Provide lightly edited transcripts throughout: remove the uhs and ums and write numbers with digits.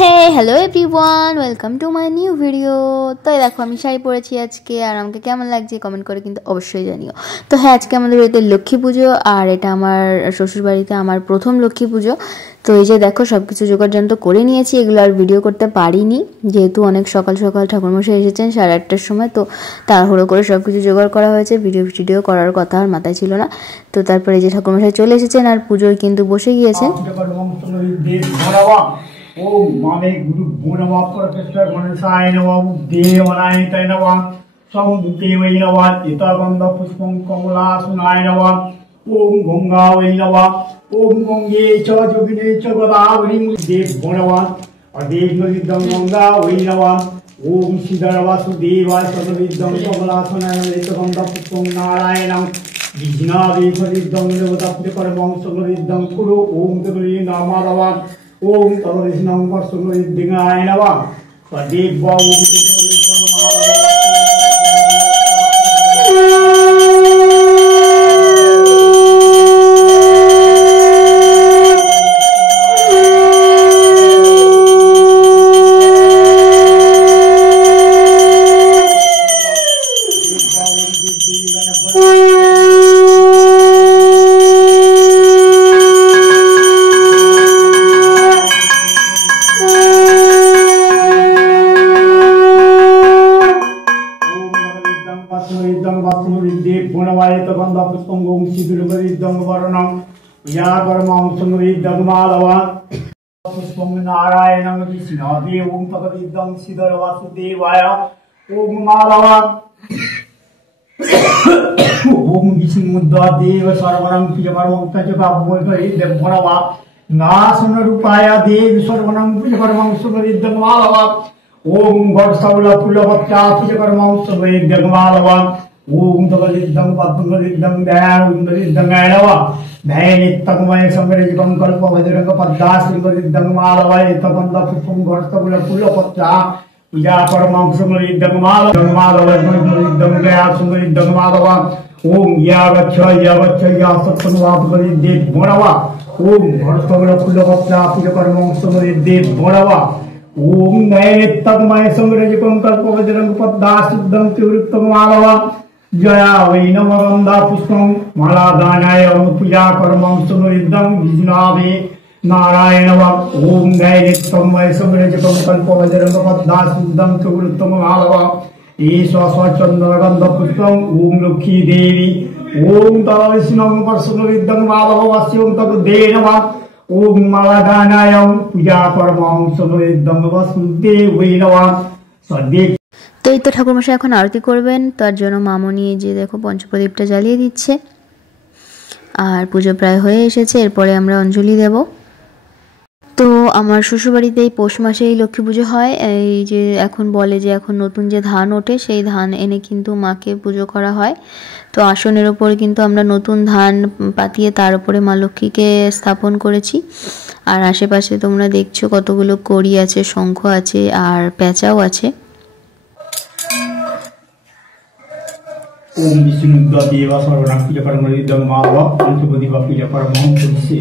Hey hello everyone, welcome to my new video. তো দেখো আমি শাড়ি পরেছি আজকে, আর আমাকে কেমন লাগছে কমেন্ট করে কিন্তু অবশ্যই জানিও। তো হ্যাঁ, আজকে আমাদের বাড়িতে লক্ষ্মী পুজো, আর এটা আমার শ্বশুরবাড়িতে আমার প্রথম লক্ষ্মী পুজো। তো এই যে দেখো সব কিছু জোগাড়যন্ত্র করে নিয়েছি, এগুলো আর ভিডিও করতে পারিনি যেহেতু অনেক সকাল সকাল ঠাকুরমশাই এসেছেন 8:30টার সময়। তো তাড়াহুড়ো করে সব কিছু জোগাড় করা হয়েছে, ভিডিও করার কথা আর মাথায় ছিল না। তো তারপরে এই যে ঠাকুরমশাই চলে এসেছেন আর পুজোয় কিন্তু বসে গিয়েছেন। ओम मामे गुरु नमः परमेश्वर गणेशाय नमः देवनाय नमः समुदेवै नमः इतगंध पुष्पं कमलासनाय नमः ओम गंगावै नमः ओम गंगे च जोगिने च गोदावरी देव नमः अदेवनिदं गंगावै नमः ओम श्रीधर वासुदेवाय सदविदं कमलासनाय इतगंध पुष्पं नारायणं विघ्नादेवनिदं देवताप्रियकरमं सदविदं कुरु ओम तदरि नमः ओम तदरिष्णं वर्षुदिंगाय नमः सदेव नारायणं विष्णवे ओम तदविदं श्रीधर वासुदेवाय ओम माधव ओम विष्णुदेव सर्वनं प्रियपरमं तजपावोल्करिदं भणव नासन रूपाय देव सर्वनं प्रियपरमं सुमरिदं माधव ओम वर्षौल पुलवत्या प्रियपरमं सुमरिदं माधव ओम तदविदं पद्मलिदं दयावुन्दलिदं नमः नयनित्तमय संवरिजं कल्पवज्रंग पद्दाश्रीमलिदं माधवय तपन्द पुष्पं घोस्तबुल पुलपत्या पूजा परमं सुमरिदं माधवय दयासुमरिदं माधव ओम यावच्छ यासत्तनुवापरिदे भणव ओम घोस्तबुल पुलपत्या पूजा परमं सुमरिदे भणव ओम नयनित्तमय संवरिजं कल्पवज्रंग पद्दाश्रीमलिदं तिवृत्तं माधव जया वै नमगंधा पुष्पं मालादानाय पूजा कर्मं सुमरिदं विष्णवे नारायण ओम नैनित्यमय समृजकं कल्पवज्रंग पद्दाश्रीमलिदं तिवृत्तं माधव ईश्वरचन्द्रगंध पुष्पं ओम लक्ष्मी देवी ओम तदविष्णं वर्षुमरिदं माधव वस्यं तद्दे नमः ओम मालादानाय पूजा कर्मं सुमरिदं वसुदेवै नमः सद्य। তো এই তো ঠাকুরমশাই এখন আরতি করবেন, তার জন্য মামনি যে দেখো পঞ্চপ্রদীপটা জ্বালিয়ে দিচ্ছে। আর পুজো প্রায় হয়ে এসেছে, এরপরে আমরা অঞ্জলি দেব। তো আমার শ্বশুরবাড়িতে এই পৌষ মাসেই লক্ষ্মী পুজো হয়। এই যে এখন বলে যে এখন নতুন যে ধান ওঠে সেই ধান এনে কিন্তু মাকে পুজো করা হয়। তো আসনের ওপর কিন্তু আমরা নতুন ধান পাতিয়ে তার উপরে মা লক্ষ্মীকে স্থাপন করেছি। আর আশেপাশে তোমরা দেখছো কতগুলো কড়ি আছে, শঙ্খ আছে আর পেঁচাও আছে। ओम विष्णुदेव सर्वनं प्रियपरमं माधव पंचपदी प्रियपरमं पुरुषे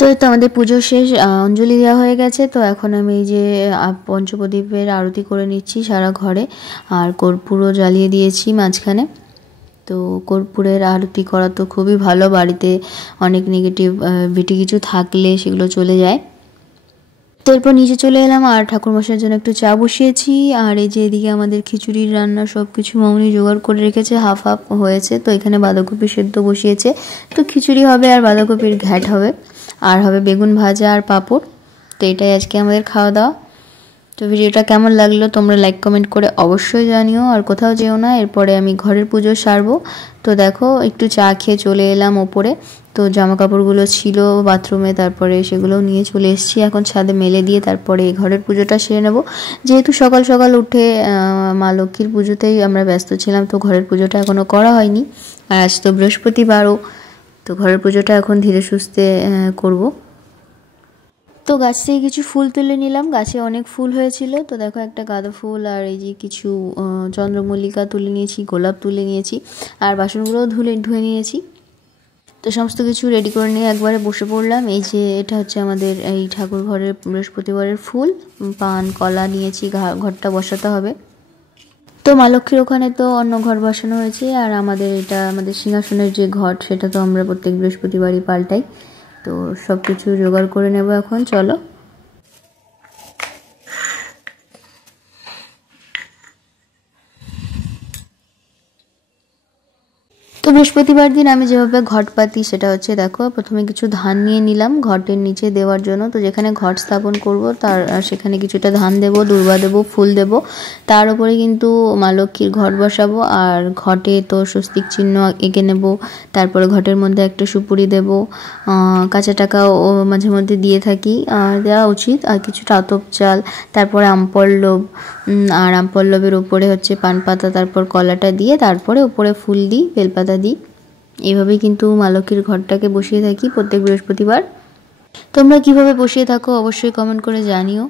তো এই তো আমাদের পুজো শেষ, অঞ্জলি দেওয়া হয়ে গেছে। তো এখন আমি এই যে পঞ্চপ্রদীপের আরতি করে নিচ্ছি সারা ঘরে, আর কর্পূরও জ্বালিয়ে দিয়েছি মাঝখানে। তো কর্পূরের আরতি করা তো খুবই ভালো, বাড়িতে অনেক নেগেটিভ ভিটি কিছু থাকলে সেগুলো চলে যায়। তো এরপর নিচে চলে এলাম আর ঠাকুরমশাইয়ের জন্য একটু চা বসিয়েছি। আর এই যে এদিকে আমাদের খিচুড়ির রান্না সব কিছু মামনি জোগাড় করে রেখেছে, হাফ হাফ হয়েছে। তো এখানে বাঁধাকপি সেদ্ধ বসিয়েছে, তো খিচুড়ি হবে আর বাঁধাকপির ঘ্যাট হবে, আর হবে বেগুন ভাজা আর পাঁপড়। তো এটাই আজকে আমাদের খাওয়া দাওয়া। তো ভিডিওটা কেমন লাগলো তোমরা লাইক কমেন্ট করে অবশ্যই জানিও, আর কোথাও যেও না, এরপরে আমি ঘরের পুজো সারবো। তো দেখো একটু চা খেয়ে চলে এলাম ওপরে। তো জামা কাপড়গুলো ছিল বাথরুমে, তারপরে সেগুলো নিয়ে চলে এসেছি, এখন ছাদে মেলে দিয়ে তারপরে ঘরের পুজোটা সেরে নেব। যেহেতু সকাল সকাল উঠে মা লক্ষ্মীর পুজোতেই আমরা ব্যস্ত ছিলাম, তো ঘরের পুজোটা এখনও করা হয়নি। আর আজ তো বৃহস্পতিবারও, তো ঘরের পুজোটা এখন ধীরে সুস্থে করব। তো গাছ থেকে কিছু ফুল তুলে নিলাম, গাছে অনেক ফুল হয়েছিল। তো দেখো একটা গাঁদা ফুল আর এই যে কিছু চন্দ্রমল্লিকা তুলে নিয়েছি, গোলাপ তুলে নিয়েছি, আর বাসনগুলোও ধুয়ে নিয়েছি। তো সমস্ত কিছু রেডি করে নিয়ে একবারে বসে পড়লাম। এই যে এটা হচ্ছে আমাদের এই ঠাকুর ঘরের বৃহস্পতিবারের ফুল, পান কলা নিয়েছি, ঘরটা বসাতে হবে। তো মা লক্ষ্মীর ওখানে তো অন্য ঘর বসানো হয়েছে, আর আমাদের এটা আমাদের সিংহাসনের যে ঘট সেটা তো আমরা প্রত্যেক বৃহস্পতিবারই পাল্টাই। তো সব কিছু জোগাড় করে নেব এখন, চলো। তো বৃহস্পতিবার দিন আমি যেভাবে ঘট পাতি সেটা হচ্ছে, দেখো প্রথমে কিছু ধান নিয়ে নিলাম ঘটের নিচে দেওয়ার জন্য। তো যেখানে ঘট স্থাপন করব তার সেখানে কিছুটা ধান দেব, দূর্বা দেব, ফুল দেব, তার উপরে কিন্তু মা লক্ষ্মীর ঘট বসাবো। আর ঘটে তো স্বস্তিক চিহ্ন এঁকে নেব, তারপরে ঘটের মধ্যে একটা সুপুরি দেব, কাঁচা টাকাও মাঝে মধ্যে দিয়ে থাকি, দেওয়া উচিত, আর কিছুটা আতপ চাল, তারপরে আমপল্লব, আর আমপল্লবের উপরে হচ্ছে পান পাতা, তারপর কলাটা দিয়ে তারপরে উপরে ফুল দিই, বেলপাতা দিই। এইভাবেই কিন্তু মা লক্ষ্মীর ঘরটাকে বসিয়ে থাকি প্রত্যেক বৃহস্পতিবার। তোমরা কিভাবে বসিয়ে থাকো অবশ্যই কমেন্ট করে জানিও।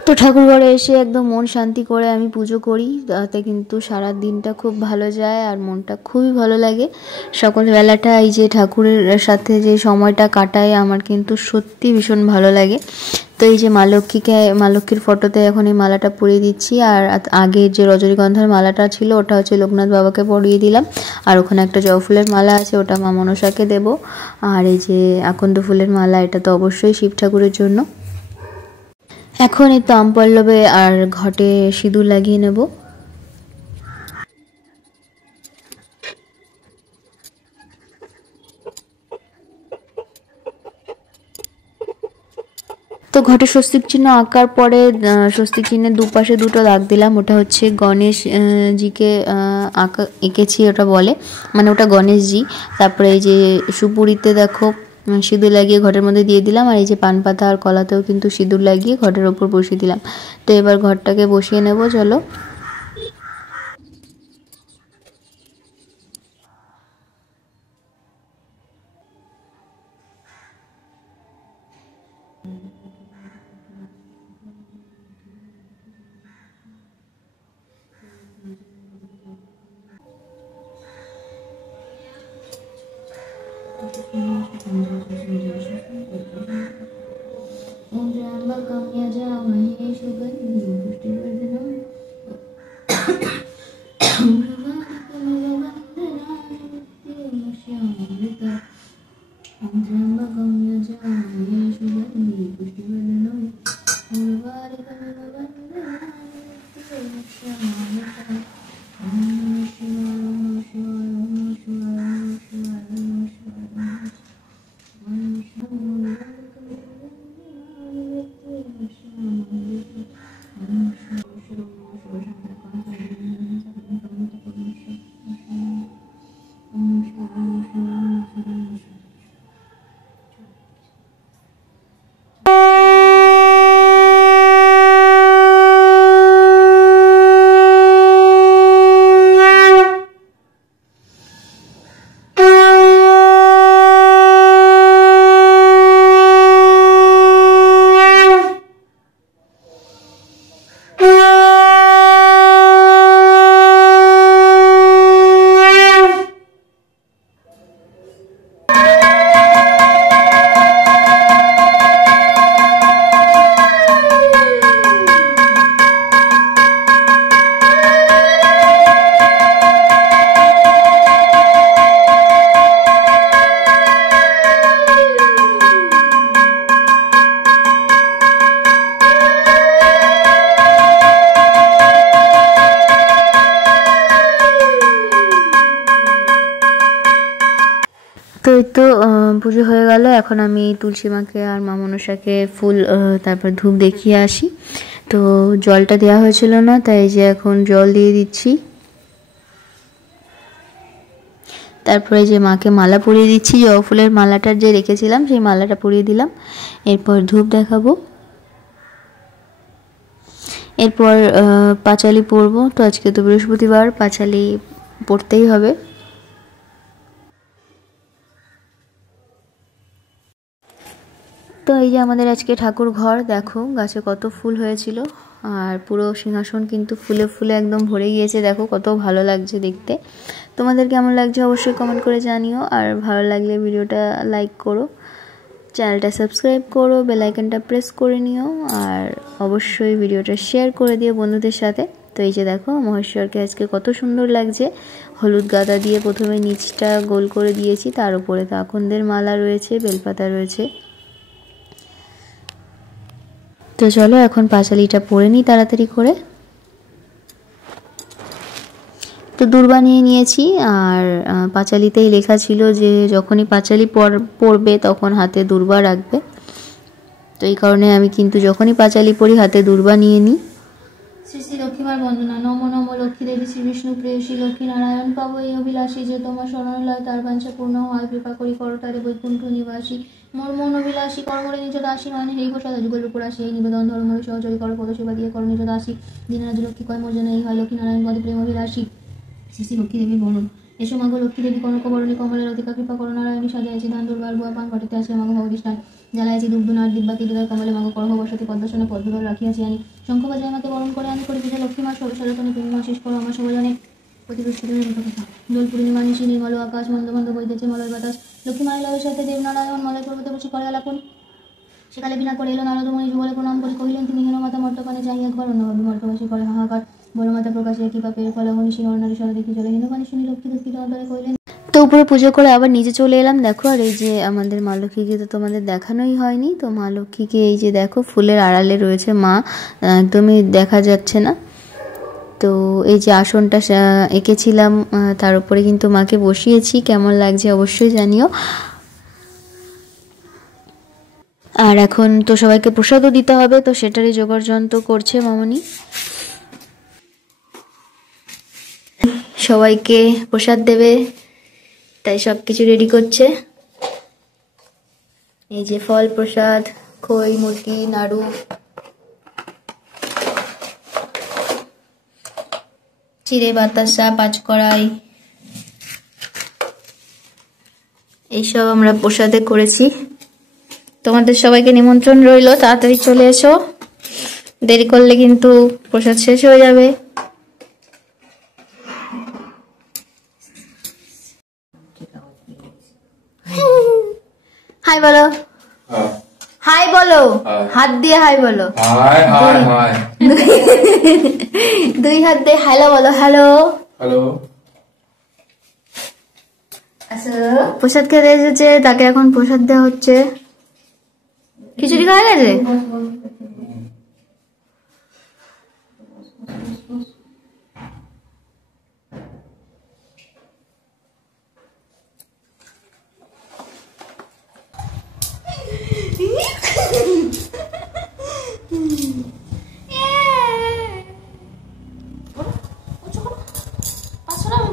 তো ঠাকুরঘরে এসে একদম মন শান্তি করে আমি পুজো করি, তাতে কিন্তু সারা দিনটা খুব ভালো যায় আর মনটা খুবই ভালো লাগে। সকালবেলাটা এই যে ঠাকুরের সাথে যে সময়টা কাটায় আমার কিন্তু সত্যি ভীষণ ভালো লাগে। তো এই যে মা লক্ষ্মীর ফটোতে এখন এই মালাটা পরিয়ে দিচ্ছি, আর আগে যে রজনীগন্ধার মালাটা ছিল ওটা হচ্ছে লোকনাথ বাবাকে পরিয়ে দিলাম, আর ওখানে একটা জবা ফুলের মালা আছে ওটা মা মনসাকে দেবো, আর এই যে আকন্দ ফুলের মালা এটা তো অবশ্যই শিব ঠাকুরের জন্য। এখন এই তো আমপল্লবে আর ঘটে সিঁদুর লাগিয়ে নেব। তো ঘটে স্বস্তিক চিহ্ন আঁকার পরে স্বস্তিক চিহ্নের দুপাশে দুটো দাগ দিলাম, ওটা হচ্ছে গণেশ জিকে এঁকেছি ওটা বলে, মানে ওটা গণেশজি। তারপরে এই যে সুপুরিতে দেখো সিঁদুর লাগিয়ে ঘরের মধ্যে দিয়ে দিলাম, আর এই যে পান পাতা আর কলাতেও কিন্তু সিঁদুর লাগিয়ে ঘরের ওপর বসিয়ে দিলাম। তো এবার ঘরটাকে বসিয়ে নেব, চলো। ओम त्र्यंबकं यजामहे सुगन्धिं पुष्टिवर्धनम् ओम त्र्यंबकं यजामहे सुगन्धिं पुष्टिवर्धनम् এই তো পুজো হয়ে গেল। এখন আমি তুলসী মাকে আর মা মনসাকে ফুল তারপর ধূপ দেখিয়ে আসি। তো জলটা দেওয়া হয়েছিল না, তাই যে এখন জল দিয়ে দিচ্ছি। তারপরে যে মাকে মালা পরিয়ে দিচ্ছি, জবা ফুলের মালাটা যে রেখেছিলাম সেই মালাটা পরিয়ে দিলাম। এরপর ধূপ দেখাবো, এরপর পাঁচালি পরবো। তো আজকে তো বৃহস্পতিবার, পাঁচালি পড়তেই হবে। তো এই যে আমাদের আজকে ঠাকুর ঘর, দেখো গাছে কত ফুল হয়েছিল, আর পুরো সিংহাসন কিন্তু ফুলে ফুলে একদম ভরে গিয়েছে। দেখো কত ভালো লাগছে দেখতে। তোমাদের কেমন লাগছে অবশ্যই কমেন্ট করে জানিও, আর ভালো লাগলে ভিডিওটা লাইক করো, চ্যানেলটা সাবস্ক্রাইব করো, বেল আইকনটা প্রেস করে নিও, আর অবশ্যই ভিডিওটা শেয়ার করে দিও বন্ধুদের সাথে। তো এই যে দেখো মহেশ্বরকে আজকে কত সুন্দর লাগছে, হলুদ গাদা দিয়ে প্রথমে নিচটা গোল করে দিয়েছি, তার উপরে তো আকন্দের মালা রয়েছে, বেলপাতা রয়েছে। তো চলো এখন পাঁচালিটা পরে নিই তাড়াতাড়ি করে। তো দূর্বা নিয়ে নিয়েছি, আর পাঁচালিতেই লেখা ছিল যে যখনই পাঁচালি পড়বে তখন হাতে দূর্বা রাখবে। তো এই কারণে আমি কিন্তু যখনই পাঁচালি পড়ি হাতে দূর্বা নিয়ে নিই। শ্রী শ্রী লক্ষ্মীমার বন্দনা। নম নম লক্ষ্মী দেবী শ্রী বিষ্ণু প্রেয়সী লক্ষ্মী নারায়ণ পাবো এই অভিলাষী, যে তোমার শরণ লয় তার বাঞ্ছা পূর্ণ হয়, কৃপা করি করো তারে বৈকুণ্ঠ নিবাসী, মোর মন অভিলাষী কর্মরে নিজ দাসী, নয়নে হেই প্রসাদ যুগল উপর আসি, এই নিবেদন ধর্মরে সহচরী করো, পদ সেবা দিয়ে করো নিজ দাসী, দীনরাজ লক্ষ্মী কয় মোর যেন এই হয়, লক্ষ্মী নারায়ণ পদে প্রেম অভিলাষী। শ্রী শ্রী লক্ষ্মী দেবী বরণ। এসো মাগো লক্ষ্মী দেবী কনক বরণী কমলের অধিকা, কৃপা করো নারায়ণী সাজাইছি ধান দুর্বার বুয়া পান ঘটিতে আছে মাগো ভগদৃষ্টান, জ্বালাইছি দুগ্ধ নার দিব্যাতি হৃদয় কমলে মাগো করহ বসতি পদ্মসনে পদ্মধর রাখিয়াছি আনি, শঙ্খ বাজায় আমাকে বরণ করে আমি করি পূজা লক্ষ্মী মা সরসরতনে তুমি মা শেষ করো আমার সবজনে প্রতিপুষ্টিত দোল পূর্ণিমা নিশি নির্মল আকাশ মন্দ মন্দ বইতেছে মলয় বাতাস, লক্ষ্মী মায়ের লয়ের সাথে দেবনারায়ণ মলয় পর্বতে বসে করে আলাপন, সেকালে বিনা করে এলো নারদ মুনি যুগলে প্রণাম করে কহিলেন তিনি হেন মাতা মর্তকানে চাই একবার, অন্যভাবে মর্তবাসী করে হাহাকার, বড় মাতা প্রকাশে কি পাপের ফলে মনীষী নরনারী সরা দেখি চলে হেনকানি শুনি লক্ষ্মী দুঃখিত অন্তরে কহিলেন। তো উপরে পুজো করে আবার নিচে চলে এলাম। দেখো আর এই যে আমাদের মা লক্ষ্মীকে তো তোমাদের দেখানোই হয়নি। তো মা লক্ষ্মীকে এই যে দেখো ফুলের আড়ালে রয়েছে মা, একদমই দেখা যাচ্ছে না। তো এই যে আসনটা এঁকেছিলাম তার উপরে কিন্তু মাকে বসিয়েছি, কেমন লাগছে অবশ্যই জানিও। আর এখন তো সবাইকে প্রসাদও দিতে হবে, তো সেটারই জোগাড় যন্ত্র করছে মামনি। সবাইকে প্রসাদ দেবে তাই সবকিছু রেডি করছে। এই যে ফল প্রসাদ, খই, মুরগি, নাড়ু, চিড়ে, বাতাসা, পাঁচকড়াই, এইসব আমরা প্রসাদে করেছি। তোমাদের সবাইকে নিমন্ত্রণ রইল, তাড়াতাড়ি চলে এসো, দেরি করলে কিন্তু প্রসাদ শেষ হয়ে যাবে। হাই বলো, হাই বলো, হাত দিয়ে হাই বলো, দুই হাত দিয়ে হ্যালো বলো, হ্যালো হ্যালো। প্রসাদ খেতে এসেছে, তাকে এখন প্রসাদ দেওয়া হচ্ছে। খিচুড়ি খাওয়া গেছে?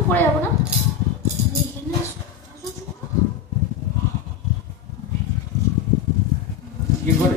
পড়ে যাবো না? কি করে